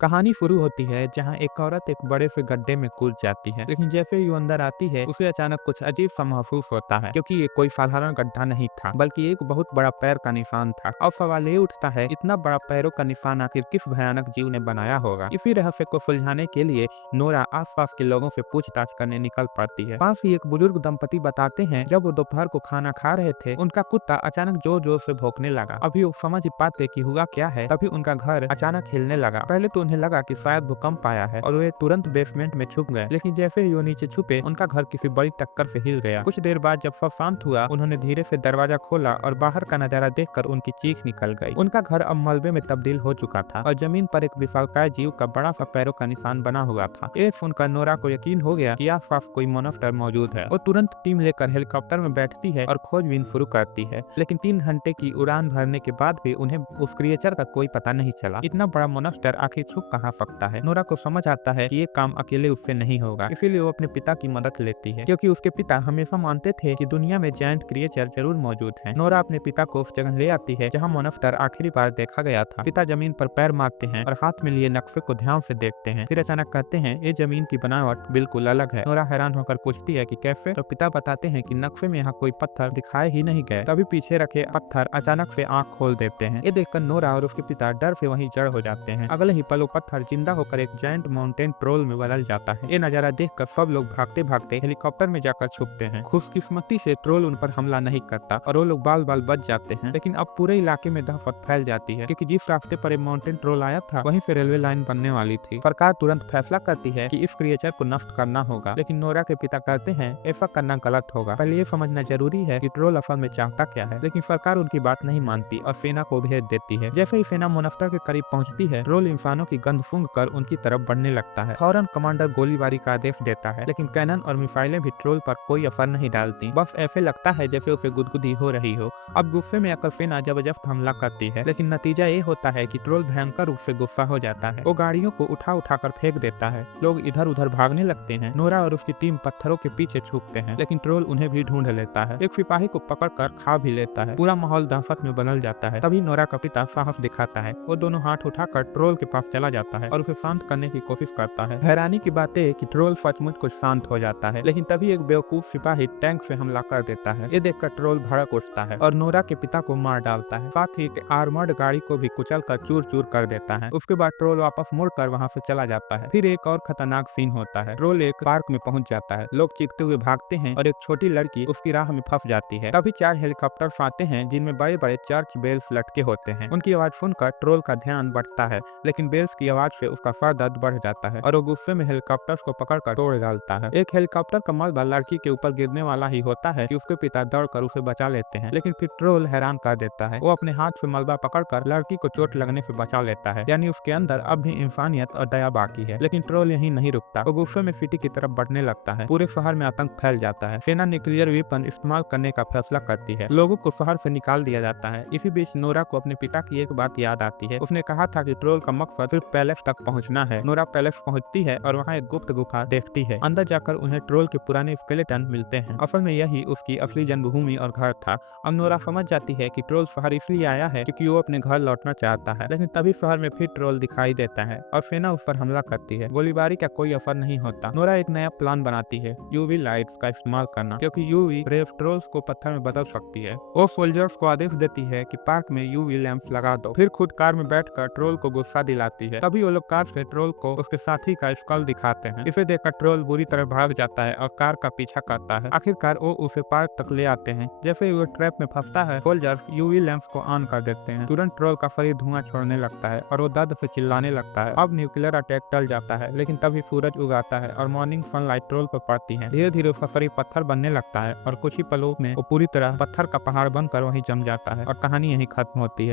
कहानी शुरू होती है जहाँ एक औरत एक बड़े से गड्ढे में कूद जाती है, लेकिन जैसे ही वो अंदर आती है उसे अचानक कुछ अजीब सा महसूस होता है, क्योंकि ये कोई साधारण गड्ढा नहीं था बल्कि एक बहुत बड़ा पैर का निशान था। और सवाल ये उठता है, इतना बड़ा पैरों का निशान आखिर किस भयानक जीव ने बनाया होगा। इसी रहस्य को सुलझाने के लिए नोरा आसपास के लोगों से पूछताछ करने निकल पड़ती है। पास ही एक बुजुर्ग दंपति बताते हैं, जब वो दोपहर को खाना खा रहे थे उनका कुत्ता अचानक जोर जोर से भौंकने लगा। अभी वो समझ ही पाते कि हुआ क्या है, तभी उनका घर अचानक हिलने लगा। पहले तो उन्हें लगा कि शायद भूकंप आया है और वे तुरंत बेसमेंट में छुप गए, लेकिन जैसे ही वो नीचे छुपे उनका घर किसी बड़ी टक्कर से हिल गया। कुछ देर बाद जब सब शांत हुआ, उन्होंने धीरे से दरवाजा खोला और बाहर का नजारा देखकर उनकी चीख निकल गई। उनका घर अब मलबे में तब्दील हो चुका था और जमीन पर एक विशालकाय जीव का बड़ा सा पैरों का निशान बना हुआ था। ये सुनकर नोरा को यकीन हो गया कि आसपास कोई मॉन्स्टर मौजूद है। वो तुरंत टीम लेकर हेलीकॉप्टर में बैठती है और खोजबीन शुरू करती है, लेकिन 3 घंटे की उड़ान भरने के बाद भी उन्हें उस क्रिएचर का कोई पता नहीं चला। इतना बड़ा मॉन्स्टर आखिर छुप कहाँ सकता है। नोरा को समझ आता है कि ये काम अकेले उससे नहीं होगा, इसीलिए वो अपने पिता की मदद लेती है, क्योंकि उसके पिता हमेशा मानते थे कि दुनिया में जायंट क्रिएचर जरूर मौजूद हैं। नोरा अपने पिता को उस जगह ले आती है जहाँ मॉन्स्टर आखिरी बार देखा गया था। पिता जमीन पर पैर मारते हैं और हाथ में लिए नक्शे को ध्यान से देखते हैं, फिर अचानक कहते हैं, ये जमीन की बनावट बिल्कुल अलग है। नोरा हैरान होकर पूछती है कि कैसे, तो पिता बताते हैं कि नक्शे में यहाँ कोई पत्थर दिखाए ही नहीं गए। तभी पीछे रखे पत्थर अचानक से आंख खोल देते हैं। ये देखकर नोरा और उसके पिता डर से वहीं जड़ हो जाते हैं। अगले ही पल वो पत्थर जिंदा होकर एक जायंट माउंटेन ट्रोल में बदल जाता है। ये नजारा देखकर सब लोग भागते भागते हेलीकॉप्टर में जाकर छुपते हैं। खुशकिस्मती से ट्रोल उन पर हमला नहीं करता और वो लोग बाल बाल बच जाते हैं, लेकिन अब पूरे इलाके में दहशत फैल जाती है, क्योंकि जिस रास्ते पर एक माउंटेन ट्रोल आया था वहीं से रेलवे लाइन बनने वाली थी। सरकार तुरंत फैसला करती है कि इस क्रिएचर को नष्ट करना होगा, लेकिन नोरा के पिता कहते हैं ऐसा करना गलत होगा। पहले ये समझना जरूरी है कि ट्रोल असल में चाहता क्या है, लेकिन सरकार उनकी बात नहीं मानती और सेना को भेज देती है। जैसे ही सेना मॉन्स्टर के करीब पहुंचती है, ट्रोल इंसानों की गंध सूंघ कर उनकी तरफ बढ़ने लगता है। फौरन कमांडर गोलीबारी का आदेश देता है, लेकिन कैनन और मिसाइलें भी ट्रोल पर कोई असर नहीं डालती। बस ऐसे लगता है जैसे उसे गुदगुदी हो रही हो। अब गुस्से में आकर सेना जबरदस्त हमला करती है, लेकिन नतीजा ये होता है कि ट्रोल भयंकर रूप से गुस्सा हो जाता है। वो गाड़ियों को उठा उठा कर फेंक देता है। लोग इधर उधर भागने लगते हैं। नोरा और उसकी टीम पत्थरों के पीछे छुपते हैं, लेकिन ट्रोल उन्हें भी ढूंढ लेता है। एक सिपाही को पकड़ कर खा भी लेता है। पूरा माहौल दहशत में बदल जाता है। तभी नोरा का पिता साहस दिखाता है। वो दोनों हाथ उठाकर ट्रोल के पास चला जाता है और उसे शांत करने की कोशिश करता है। हैरानी की बात है कि ट्रोल सचमुच कुछ शांत हो जाता है, लेकिन तभी एक बेवकूफ सिपाही टैंक से हमला कर देता है। ये देखकर ट्रोल भड़क उठता है और नोरा के पिता को मार डालता है, साथ ही एक आर्मर्ड गाड़ी को भी कुचल कर चूर चूर कर देता है। उसके बाद ट्रोल वापस मुड़कर वहां से चला जाता है। फिर एक और खतरनाक सीन होता है। ट्रोल एक पार्क में पहुंच जाता है। लोग चीखते हुए भागते हैं और एक छोटी लड़की उसकी राह में फंस जाती है। तभी 4 हेलीकॉप्टर आते हैं जिनमें बड़े बड़े चर्च बेल्स लटके होते हैं। उनकी आवाज सुनकर ट्रोल का ध्यान बढ़ता है, लेकिन बेल्स की आवाज से उसका सर दर्द बढ़ जाता है और वो गुस्से में हेलीकॉप्टर्स को पकड़कर तोड़ डालता है। एक हेलीकॉप्टर का मलबा लड़की के ऊपर गिरने वाला ही होता है कि उसके पिता दौड़कर उसे बचा लेते हैं, लेकिन फिर ट्रोल हैरान कर देता है। वो अपने हाथ से मलबा पकड़कर लड़की को चोट लगने से बचा लेता है, यानी उसके अंदर अब भी इंसानियत और दया बाकी है। लेकिन ट्रोल यहीं नहीं रुकता। वो गुस्से में सिटी की तरफ बढ़ने लगता है। पूरे शहर में आतंक फैल जाता है। सेना न्यूक्लियर वेपन इस्तेमाल करने का फैसला करती है। लोगों को शहर से निकाल दिया जाता है। इसी बीच नोरा को अपने पिता की एक बात याद आती है। उसने कहा था कि ट्रोल का मकसद सिर्फ पैलेस तक पहुंचना है। नोरा पैलेस पहुंचती है और वहां एक गुप्त गुफा देखती है। अंदर जाकर उन्हें ट्रोल के पुराने स्केलेटन मिलते हैं। असल में यही उसकी असली जन्मभूमि और घर था। अब नोरा समझ जाती है कि ट्रोल शहर इसलिए आया है क्योंकि वो अपने घर लौटना चाहता है, लेकिन तभी शहर में फिर ट्रोल दिखाई देता है और सेना उस पर हमला करती है। गोलीबारी का कोई असर नहीं होता। नोरा एक नया प्लान बनाती है, यूवी लाइट्स का इस्तेमाल करना, क्योंकि यूवी रेस ट्रोल्स को पत्थर में बदल सकती है। वो सोल्जर्स को आदेश देती है कि पार्क में यूवी लैंप्स लगा दो, फिर खुद कार में बैठकर ट्रोल को गुस्सा दिलाती है। तभी वो लोग कार से ट्रोल को उसके साथी का स्कल दिखाते हैं। इसे देखकर ट्रोल बुरी तरह भाग जाता है और कार का पीछा करता है। आखिरकार वो उसे पार्क तक ले आते हैं। जैसे ही वो ट्रैप में फंसता है, सोल्जर्स यूवी लैंप्स को ऑन कर देते हैं। तुरंत ट्रोल का शरीर धुआं छोड़ने लगता है और वो दर्द से चिल्लाने लगता है। अब न्यूक्लियर अटैक टल जाता है, लेकिन तभी सूरज उगाता है और मॉर्निंग सनलाइट ट्रोल पर पड़ती है। धीरे धीरे उसका शरीर पत्थर बनने लगता है और कुछ ही पलों में वो पूरी तरह पत्थर का पहाड़ बनकर वहीं जम जाता है और कहानी यहीं खत्म होती है।